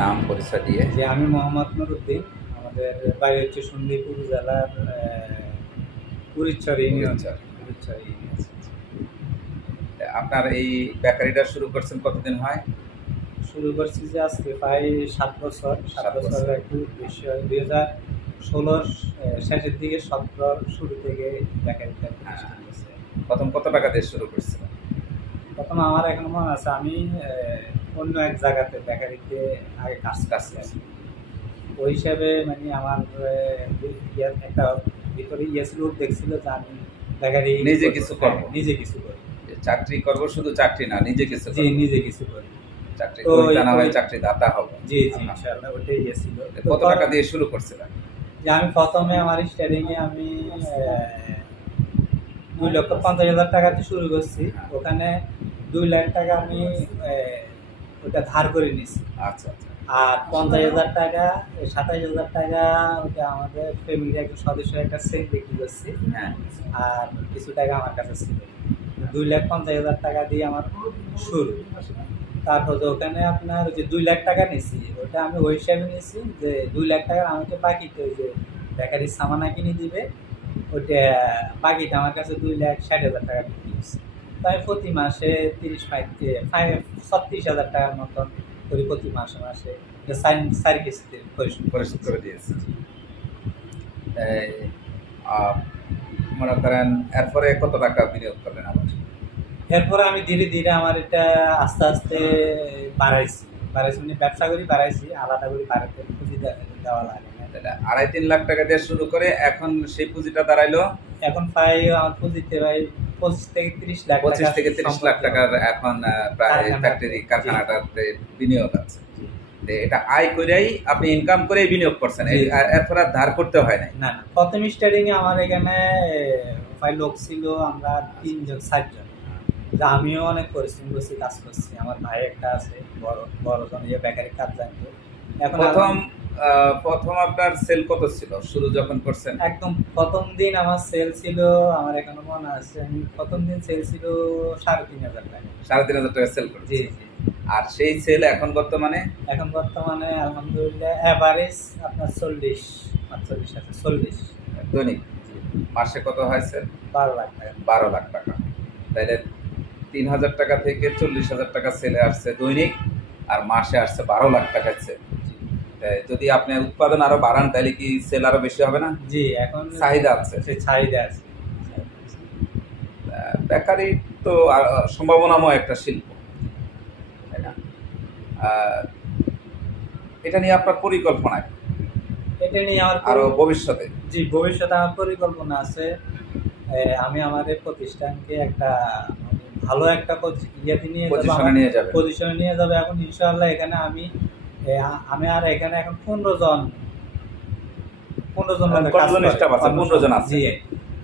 নাম পরিচয় দিয়ে। যে আমি মোহাম্মদ নুরুদ্দিন, আমাদের বাড়ি হচ্ছে সন্দীপুর জেলার কুড়িচ্ছর ইউনিয়ন। কুড়িচ্ছর ইউনিয়ন। আপনার এই বেকারিটা শুরু করছেন কতদিন হয়? শুরু করছি যে আজকে প্রায় 7 বছর। 7 বছর একটু বেশি হয়। 2016 শেষের দিকে, 17 শুরু থেকে বেকারিটা প্রতিষ্ঠা করছি। প্রথম কত টাকা দিয়ে শুরু করছিলেন? প্রথম আমার এখন মনে আছে আমি অন্য এক জায়গাতে বেকারিতে আগে কাজ করছি। ওই হিসাবে মানে আমার একটা ভিতরে ছিল, দেখছিল যে আমি বেকারি নিজে কিছু করবো, নিজে কিছু করি, চাকরি করবো, শুধু চাকরি না, নিজে কিছু। জি, নিজে কিছু করি। চাকরি না হয় চাকরি দাতা হবো। জি জি, ইনশাআল্লাহ ওটাই ছিল। কত টাকা দিয়ে শুরু করছিলেন? যে আমি প্রথমে আমার স্টার্টিং এ আমি 2,50,000 টাকা দিয়ে শুরু করছি। ওখানে 2 লাখ টাকা আমি ওটা ধার করে নিয়েছি। আচ্ছা আচ্ছা। আর 50,000 টাকা, 27,000 টাকা ওটা আমাদের ফ্যামিলির একজন সদস্যের একটা চেক বিক্রি করছি। হ্যাঁ। আর কিছু টাকা আমার কাছে ছিল। 2,50,000 টাকা দিয়ে আমার শুরু। তারপর ওখানে আপনার যে 2 লাখ টাকা নিয়েছি, ওটা আমি ওই হিসাবে নিয়েছি যে 2 লাখ টাকা আমাকে বাকিতে ওই যে বেকারির সামানা কিনে দিবে, ওইটা বাকিটা আমার কাছে 2,60,000 টাকা বিক্রি করছে। তাই প্রতি মাসে 36,000 টাকার মতন করি প্রতি মাসে মাসে 4 কিস্তিতে পরিশোধ করে দিয়েছে। মনে করেন এরপরে কত টাকা বিনিয়োগ করলেন আবার? এরপরে আমি ধীরে ধীরে আমার এটা আস্তে আস্তে বাড়াইছি, মানে ব্যবসা করি বাড়াইছি, আলাদা করে বাড়াতে পুঁজি দেওয়া লাগে না। 2.5-3 লাখ টাকা দিয়ে শুরু করে এখন সেই পুঁজিটা দাঁড়াইলো এখন প্রায় আমার পুঁজিতে ভাই 25 থেকে 30 লাখ, 25 থেকে 30 লাখ টাকার এখন প্রায় ফ্যাক্টরি কারখানাটাতে বিনিয়োগ আছে। এটা আয় করেই আপনি ইনকাম করেই বিনিয়োগ করছেন, এরপর আর ধার করতে হয় না? না না, প্রথম স্টার্টিং এ আমার এখানে প্রায় লোক ছিল, আমরা 3-4 জন। আমিও অনেক পরিশ্রম করছি, কাজ করছি। আমার ভাই একটা আছে, বড়জন, বেকারি কাজ জানতো। এখন প্রথম আপনার সেল কত ছিল শুরু যখন করছেন? একদম প্রথম দিন আমার সেল ছিল, আমার এখনো মনে আছে, আমি প্রথম দিন সেল ছিল 3,500 টাকা। 3,500 টাকা সেল করেছি। জি জি। আর সেই সেল এখন বর্তমানে আলহামদুলিল্লাহ এভারেজ আপনার 40 আছে, 40 দৈনিক। মাসে কত হয়েছে? 12 লাখ টাকা। 12 লাখ টাকা। তাইলে 3,000 টাকা থেকে 40,000 টাকা সেলে আসছে দৈনিক, আর মাসে আসছে 12 লাখ টাকা সেল। যদি আপনি উৎপাদন আরো বাড়ান তাহলে কি সেল আরো বেশি হবে না? জি, এখন চাহিদা আছে, সেই চাহিদা আছে। বেকারি তো সম্ভাবনাময় একটা শিল্প, তাই না? এটা নিয়ে আপনার পরিকল্পনা? এটা নিয়ে আমার আরো ভবিষ্যতে? জি, ভবিষ্যতে আমার পরিকল্পনা আছে। আমি আমাদের প্রতিষ্ঠানকে একটা ভালো একটা পজিশনে নিয়ে যাবে। এখন ইনশাআল্লাহ এখানে আমি আর এখানে এখন 15 জন আছে।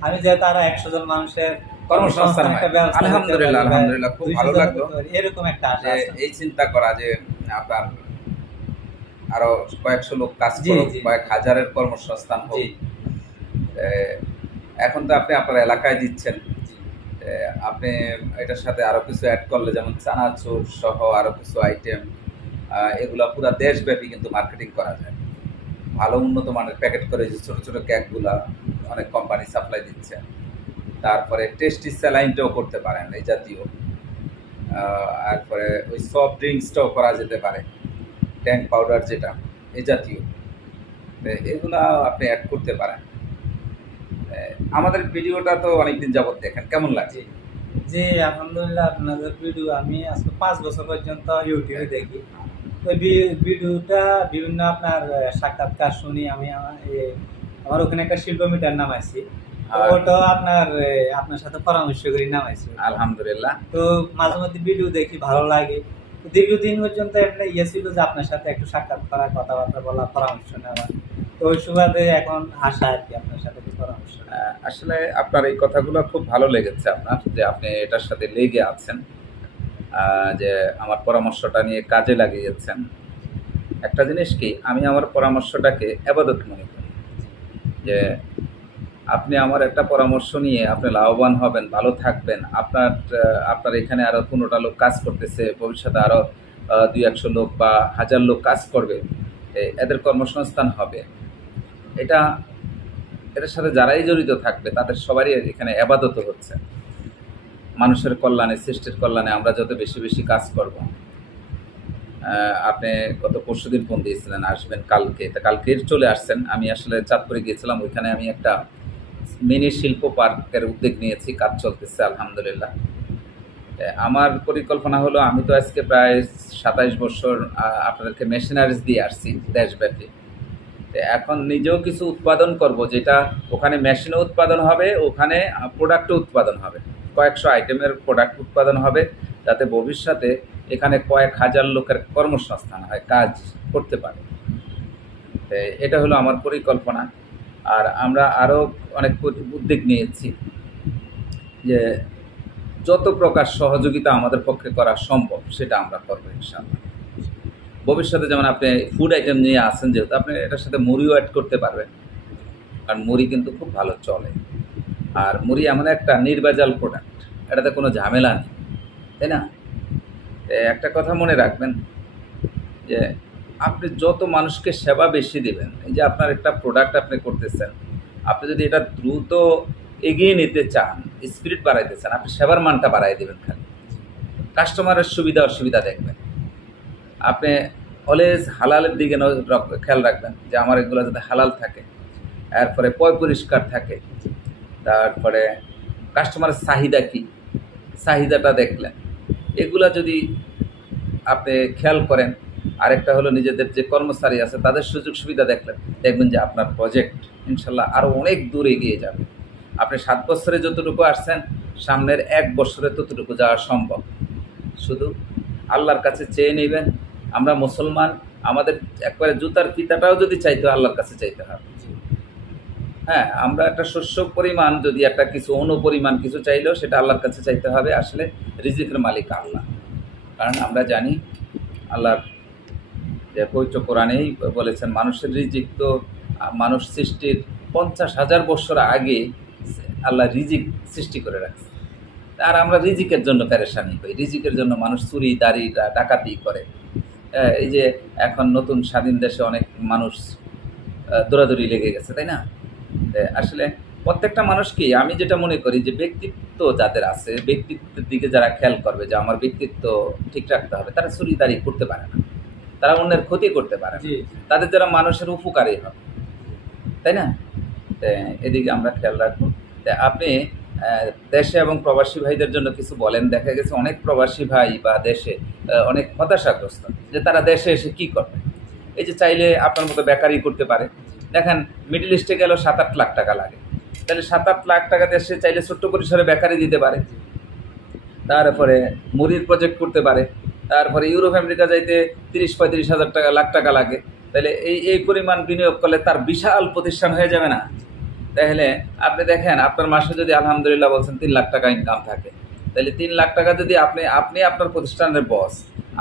আমি যেহেতু আরো 100 জন মানুষের কর্মসংস্থান, আলহামদুলিল্লাহ আলহামদুলিল্লাহ, খুব ভালো লাগলো এরকম একটা আশা আছে। এই চিন্তা করা যে আপনার আরো কয়েকশো লোক কাজ করুক, কয়েক হাজারের কর্মসংস্থান হোক। এখন তো আপনি আপনার এলাকায় দিচ্ছেন, আপনি এটার সাথে আরো কিছু অ্যাড করলে, যেমন চানাচুর সহ আরো কিছু আইটেম, এগুলা পুরো দেশব্যাপী কিন্তু মার্কেটিং করা যায়। ভালো উন্নত মানের প্যাকেট করে যে ছোট ছোট কেকগুলা অনেক কোম্পানি সাপ্লাই দিচ্ছে। তারপরে টেস্টি স্যালাইনটাও করতে পারেন এই জাতীয়। তারপরে ওই সফট ড্রিঙ্কসটাও করা যেতে পারে, ট্যাঙ্ক পাউডার যেটা, এই জাতীয় এগুলা আপনি অ্যাড করতে পারেন। আমাদের ভিডিওটা তো অনেকদিন যাবত দেখেন, কেমন লাগছে? জি আলহামদুলিল্লাহ, আপনাদের ভিডিও আমি আজকে 5 বছর পর্যন্ত ইউটিউবে দেখি। ওই ভিডিওটা বিভিন্ন আপনার সাক্ষাৎকার শুনি। আমি আমার ওখানে একটা শিল্প মিটার নামাইছি, ওটাও আপনার সাথে পরামর্শ করি নামাইছি আলহামদুলিল্লাহ। তো মাঝে মধ্যে ভিডিও দেখি, ভালো লাগে। দীর্ঘদিন পর্যন্ত একটা ছিল যে আপনার সাথে একটু সাক্ষাৎ করা, কথাবার্তা বলা, পরামর্শ নেওয়া। তো ওই সুবাদে এখন আসা আর কি আপনার সাথে পরামর্শ। আসলে আপনার এই কথাগুলো খুব ভালো লেগেছে আপনার, যে আপনি এটার সাথে লেগে আছেন, যে আমার পরামর্শটা নিয়ে কাজে লাগিয়েছেন। একটা জিনিস কি, আমি আমার পরামর্শটাকে ইবাদত মনে করি, যে আপনি আমার একটা পরামর্শ নিয়ে আপনি লাভবান হবেন, ভালো থাকবেন, আপনার এখানে আরো 15টা লোক কাজ করতেছে, ভবিষ্যতে আরো 200 লোক বা 1000 লোক কাজ করবে, এদের কর্মসংস্থান হবে। এটার সাথে যারাই জড়িত থাকবে তাদের সবারই এখানে আবাদত হচ্ছে। মানুষের কল্যাণে, সৃষ্টির কল্যাণে আমরা যত বেশি বেশি কাজ করব। আপনি গত পরশুদিন ফোন দিয়েছিলেন আসবেন কালকে, তা কালকে চলে আসছেন। আমি আসলে চাঁদপুরে গিয়েছিলাম, ওইখানে আমি একটা মিনি শিল্প পার্কের উদ্যোগ নিয়েছি, কাজ চলতেছে আলহামদুলিল্লাহ। আমার পরিকল্পনা হলো, আমি তো আজকে প্রায় 27 বছর আপনাদেরকে মেশিনারিজ দিয়ে আসছি দেশব্যাপী। এখন নিজেও কিছু উৎপাদন করব, যেটা ওখানে মেশিনও উৎপাদন হবে, ওখানে প্রোডাক্টও উৎপাদন হবে, কয়েকশো আইটেমের প্রোডাক্ট উৎপাদন হবে, যাতে ভবিষ্যতে এখানে কয়েক হাজার লোকের কর্মসংস্থান হয়, কাজ করতে পারে। এটা হলো আমার পরিকল্পনা। আর আমরা আরও অনেক উদ্যোগ নিয়েছি যে যত প্রকার সহযোগিতা আমাদের পক্ষে করা সম্ভব সেটা আমরা করবো ইনশাআল্লাহ। ভবিষ্যতে যেমন আপনি ফুড আইটেম নিয়ে আসেন, যেহেতু আপনি এটার সাথে মুড়িও অ্যাড করতে পারবেন, কারণ মুড়ি কিন্তু খুব ভালো চলে। আর মুড়ি এমন একটা নির্ভেজাল প্রোডাক্ট, এটাতে কোনো ঝামেলা নেই, তাই না? একটা কথা মনে রাখবেন যে আপনি যত মানুষকে সেবা বেশি দিবেন, এই যে আপনার একটা প্রোডাক্ট আপনি করতেছেন, আপনি যদি এটা দ্রুত এগিয়ে নিতে চান, স্পিরিট বাড়াইতে চান, আপনি সেবার মানটা বাড়াই দেবেন, খালি কাস্টমারের সুবিধা অসুবিধা দেখবেন। আপনি অলওয়েজ হালালের দিকে খেয়াল রাখবেন, যে আমার এগুলো যাতে হালাল থাকে, এরপরে পরিষ্কার থাকে, তারপরে কাস্টমারের চাহিদা কী, চাহিদাটা দেখলেন, এগুলা যদি আপনি খেয়াল করেন। আরেকটা হলো নিজেদের যে কর্মচারী আছে তাদের সুযোগ সুবিধা দেখলেন, দেখবেন যে আপনার প্রজেক্ট ইনশাল্লাহ আরও অনেক দূর এগিয়ে যাবে। আপনি 7 বছরে যতটুকু আসছেন, সামনের 1 বছরে ততটুকু যাওয়া সম্ভব। শুধু আল্লাহর কাছে চেয়ে নেবেন। আমরা মুসলমান, আমাদের একবারে জুতার ফিতাটাও যদি চাইতে হয় আল্লাহর কাছে চাইতে হবে। হ্যাঁ, আমরা একটা শস্য পরিমাণ, যদি একটা কিছু অনুপরিমাণ কিছু চাইলেও সেটা আল্লাহর কাছে চাইতে হবে। আসলে রিজিকের মালিক আল্লাহ, কারণ আমরা জানি আল্লাহর যে পবিত্র কোরআনেই বলেছেন, মানুষের রিজিক তো মানুষ সৃষ্টির 50,000 বছর আগে আল্লাহ রিজিক সৃষ্টি করে রাখছে। আর আমরা রিজিকের জন্য পেরেশানি হই, রিজিকের জন্য মানুষ চুরি দাড়ি ডাকাতি করে। এই যে এখন নতুন স্বাধীন দেশে অনেক মানুষ দৌড়াদৌড়ি লেগে গেছে, তাই না? আসলে প্রত্যেকটা মানুষকে আমি যেটা মনে করি, যে ব্যক্তিত্ব যাদের আছে, ব্যক্তিত্বের দিকে যারা খেয়াল করবে যে আমার ব্যক্তিত্ব ঠিক রাখতে হবে, তারা চুরি দাড়ি করতে পারে না, তারা অন্যের ক্ষতি করতে পারে না, তাদের যারা মানুষের উপকারী হবে, তাই না? এদিকে আমরা খেয়াল রাখবো। আপনি দেশে এবং প্রবাসী ভাইদের জন্য কিছু বলেন। দেখা গেছে অনেক প্রবাসী ভাই বা দেশে অনেক হতাশাগ্রস্ত, যে তারা দেশে এসে কি করবে। এই যে চাইলে আপনার মতো বেকারি করতে পারে। দেখেন মিডল ইস্টে গেল 7-8 লাখ টাকা লাগে, তাহলে 7-8 লাখ টাকা দেশে চাইলে ছোট্ট পরিসরে বেকারি দিতে পারে, তারপরে মুড়ির প্রজেক্ট করতে পারে, তারপরে ইউরোপ আমেরিকা যাইতে 30-35 হাজার টাকা লাখ টাকা লাগে, তাহলে এই পরিমাণ বিনিয়োগ করলে তার বিশাল প্রতিষ্ঠান হয়ে যাবে না? তাহলে আপনি দেখেন, আপনার মাসে যদি আলহামদুলিল্লাহ বলছেন 3 লাখ টাকা ইনকাম থাকে, তাহলে 3 লাখ টাকা যদি আপনি আপনার প্রতিষ্ঠানের বস,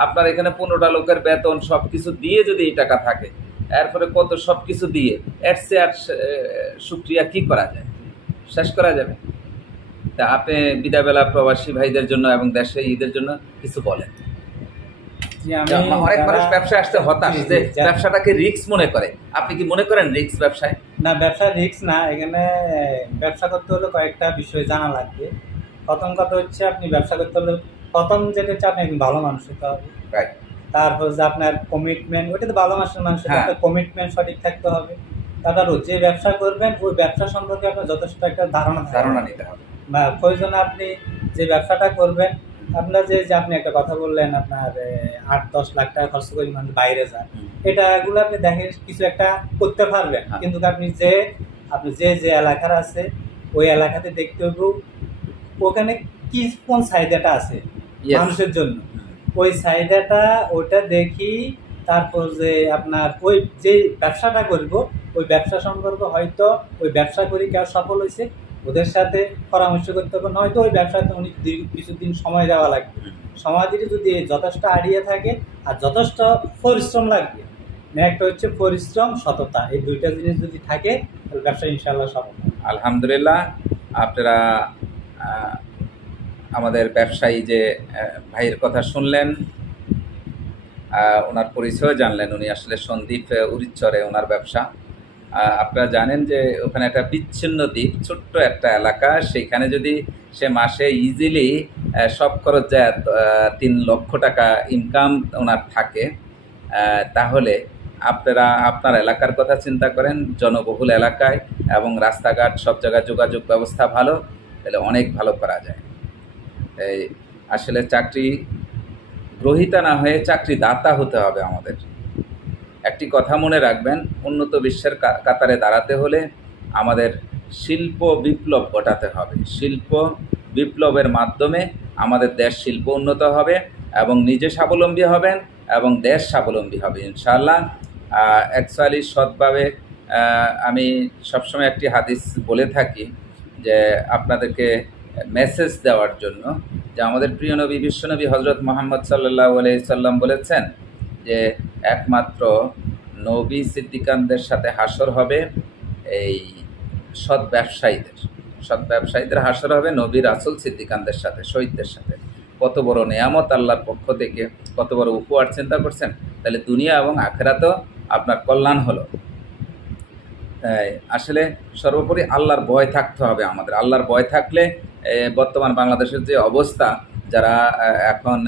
আপনার এখানে 15টা লোকের বেতন সব কিছু দিয়ে যদি এই টাকা থাকে, এরপরে কত সব কিছু দিয়ে এর চেয়ে আর শুকরিয়া কী করা যায়? শেষ করা যাবে? তা আপনি বিদায়বেলা প্রবাসী ভাইদের জন্য এবং দেশে ঈদের জন্য কিছু বলেন। অনেক মানুষ ব্যবসায় আসতে হতাশ, যে ব্যবসাটাকে রিস্ক মনে করে। আপনি কি মনে করেন রিস্ক ব্যবসায়? না, ব্যবসা রিস্ক না। এখানে ব্যবসা করতে হলে কয়েকটা বিষয় জানা লাগবে। প্রথম কথা হচ্ছে, আপনি ব্যবসা করতে হলে প্রথম যেটা হচ্ছে আপনি একজন ভালো মানুষ হতে হবে। তারপর যে আপনার কমিটমেন্ট, ওইটা তো ভালো মানুষের একটা কমিটমেন্ট সঠিক থাকতে হবে। তারপর যে ব্যবসা করবেন ওই ব্যবসা সম্পর্কে আপনার যথেষ্ট একটা ধারণা নিতে হবে। বা প্রয়োজনে আপনি যে ব্যবসাটা করবেন, আপনার যে আপনি একটা কথা বললেন, আপনার 8-10 লাখ টাকা খরচ করে মানুষ বাইরে যান, এগুলো আপনি দেখেন কিছু একটা করতে পারবেন, কিন্তু আপনি যে এলাকার আছে ওই এলাকাতে দেখতে হবে ওখানে কি কোন চাহিদাটা আছে মানুষের জন্য, ওই চাহিদাটা ওটা দেখি। তারপর যে আপনার ওই যে ব্যবসাটা করব, ওই ব্যবসা সম্পর্কে হয়তো ওই ব্যবসা করে কেউ সফল হয়েছে, ওদের সাথে পরামর্শ করতে হবে, নয়তো ওই ব্যবসাতে অনেক কিছুদিন সময় দেওয়া লাগবে। সময় দিলে যদি যথেষ্ট আড়িয়ে থাকে আর যথেষ্ট পরিশ্রম লাগবে, একটা হচ্ছে পরিশ্রম, সততা, এই দুইটা জিনিস যদি থাকে তাহলে ব্যবসা ইনশাআল্লাহ সফল। আলহামদুলিল্লাহ, আপনারা আমাদের ব্যবসায়ী যে ভাইয়ের কথা শুনলেন, ওনার পরিচয় জানলেন। উনি আসলে সন্দ্বীপ উরিচ্চরে ওনার ব্যবসা। আপনারা জানেন যে ওখানে একটা বিচ্ছিন্ন দ্বীপ, ছোট্ট একটা এলাকা, সেইখানে যদি সে মাসে ইজিলি সব খরচ যায় 3 লক্ষ টাকা ইনকাম ওনার থাকে, তাহলে আপনারা আপনার এলাকার কথা চিন্তা করেন, জনবহুল এলাকায় এবং রাস্তাঘাট সব জায়গায় যোগাযোগ ব্যবস্থা ভালো, তাহলে অনেক ভালো করা যায়। এই আসলে চাকরি গ্রহীতা না হয়ে চাকরি দাতা হতে হবে আমাদের। একটি কথা মনে রাখবেন, উন্নত বিশ্বের কাতারে দাঁড়াতে হলে আমাদের শিল্প বিপ্লব ঘটাতে হবে। শিল্প বিপ্লবের মাধ্যমে আমাদের দেশ শিল্প উন্নত হবে এবং নিজে স্বাবলম্বী হবেন এবং দেশ স্বাবলম্বী হবে ইনশাআল্লাহ। অ্যাকচুয়ালি সৎভাবে আমি সবসময় একটি হাদিস বলে থাকি যে আপনাদেরকে মেসেজ দেওয়ার জন্য, যে আমাদের প্রিয় নবী বিশ্বনবী হজরত মুহাম্মদ সাল্লাল্লাহু আলাইহি সাল্লাম বলেছেন যে একমাত্র নবী সিদ্দিকানদের সাথে হাসর হবে এই সৎ ব্যবসায়ীদের হাসর হবে নবী রাসূল সিদ্দিকানদের সাথে, শহীদদের সাথে। কত বড় নেয়ামত আল্লাহর পক্ষ থেকে, কত বড় উপহার, চিন্তা করছেন? তাহলে দুনিয়া এবং আখিরাতেও আপনার কল্যাণ হলো। আসলে সর্বোপরি আল্লাহর ভয় থাকতে হবে আমাদের। আল্লাহর ভয় থাকলে বর্তমান বাংলাদেশের যে অবস্থা, যারা এখন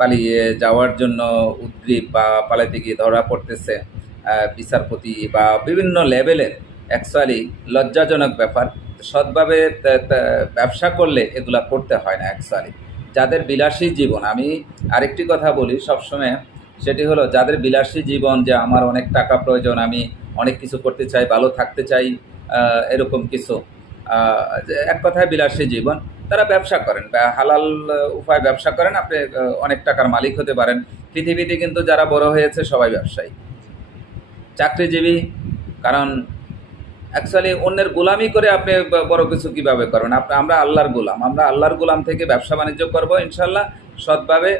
পালিয়ে যাওয়ার জন্য উদ্গ্রীব বা পালাইতে গিয়ে ধরা পড়তেছে, বিচারপতি বা বিভিন্ন লেভেলের, অ্যাকচুয়ালি লজ্জাজনক ব্যাপার। সৎভাবে ব্যবসা করলে এগুলা করতে হয় না অ্যাকচুয়ালি। যাদের বিলাসী জীবন, আমি আরেকটি কথা বলি সবসময়, সেটি হলো যাদের বিলাসী জীবন, যে আমার অনেক টাকা প্রয়োজন, আমি অনেক কিছু করতে চাই, ভালো থাকতে চাই, এরকম কিছু, এক কথায় বিলাসী জীবন, তারা ব্যবসা করেন বা হালাল উপায় ব্যবসা করেন, আপনি অনেক টাকার মালিক হতে পারেন। পৃথিবীতে কিন্তু যারা বড় হয়েছে সবাই ব্যবসায়ী, চাকরিজীবী। কারণ অ্যাকচুয়ালি অন্যের গোলামি করে আপনি বড় কিছু কিভাবে করবেন? আমরা আল্লাহর গোলাম, আমরা আল্লাহর গোলাম থেকে ব্যবসা বাণিজ্য করবো ইনশাল্লাহ, সৎভাবে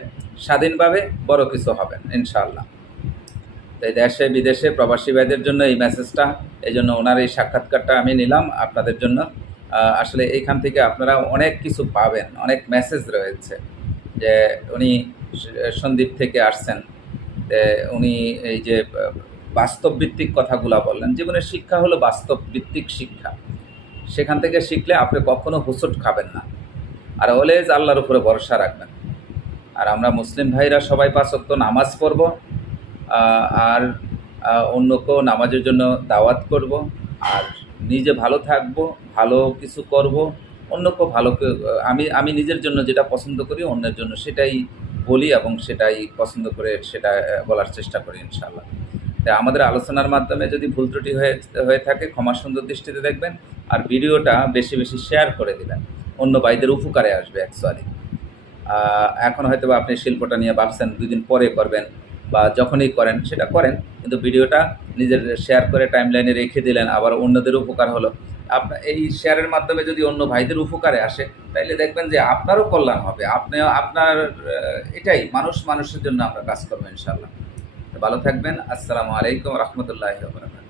স্বাধীনভাবে বড় কিছু হবেন ইনশাআল্লাহ। তাই দেশে বিদেশে প্রবাসী ভাইদের জন্য এই মেসেজটা, এই জন্য ওনার এই সাক্ষাৎকারটা আমি নিলাম আপনাদের জন্য। আসলে এইখান থেকে আপনারা অনেক কিছু পাবেন, অনেক মেসেজ রয়েছে। যে উনি সন্দ্বীপ থেকে আসছেন, উনি এই যে বাস্তবভিত্তিক কথাগুলা বললেন, জীবনের শিক্ষা হলো বাস্তবভিত্তিক শিক্ষা। সেখান থেকে শিখলে আপনি কখনো হুসুট খাবেন না, আর অলওয়েজ আল্লাহর উপরে ভরসা রাখবেন। আর আমরা মুসলিম ভাইরা সবাই 5 ওয়াক্ত নামাজ পড়ব, আর অন্যকেও নামাজের জন্য দাওয়াত করব, আর নিজে ভালো থাকব, ভালো কিছু করব, অন্যকেও ভালো। আমি নিজের জন্য যেটা পছন্দ করি অন্যের জন্য সেটাই বলি এবং সেটাই পছন্দ করে সেটা বলার চেষ্টা করি ইনশাআল্লাহ। তাই আমাদের আলোচনার মাধ্যমে যদি ভুল ত্রুটি হয়ে থাকে ক্ষমা সুন্দর দৃষ্টিতে দেখবেন, আর ভিডিওটা বেশি বেশি শেয়ার করে দেবেন, অন্য ভাইদের উপকারে আসবে অ্যাকচুয়ালি। এখন হয়তো আপনি শিল্পটা নিয়ে ভাবছেন 2 দিন পরে করবেন বা যখনই করেন সেটা করেন, কিন্তু ভিডিওটা নিজের শেয়ার করে টাইমলাইনে রেখে দিলেন, আবার অন্যদের উপকার হলো। আপনার এই শেয়ারের মাধ্যমে যদি অন্য ভাইদের উপকারে আসে, তাইলে দেখবেন যে আপনারও কল্যাণ হবে। আপনার এটাই, মানুষের জন্য আমরা কাজ করবো ইনশাআল্লাহ। ভালো থাকবেন। আসসালামু আলাইকুম রহমতুল্লাহি ওয়া বারাকাতুহু।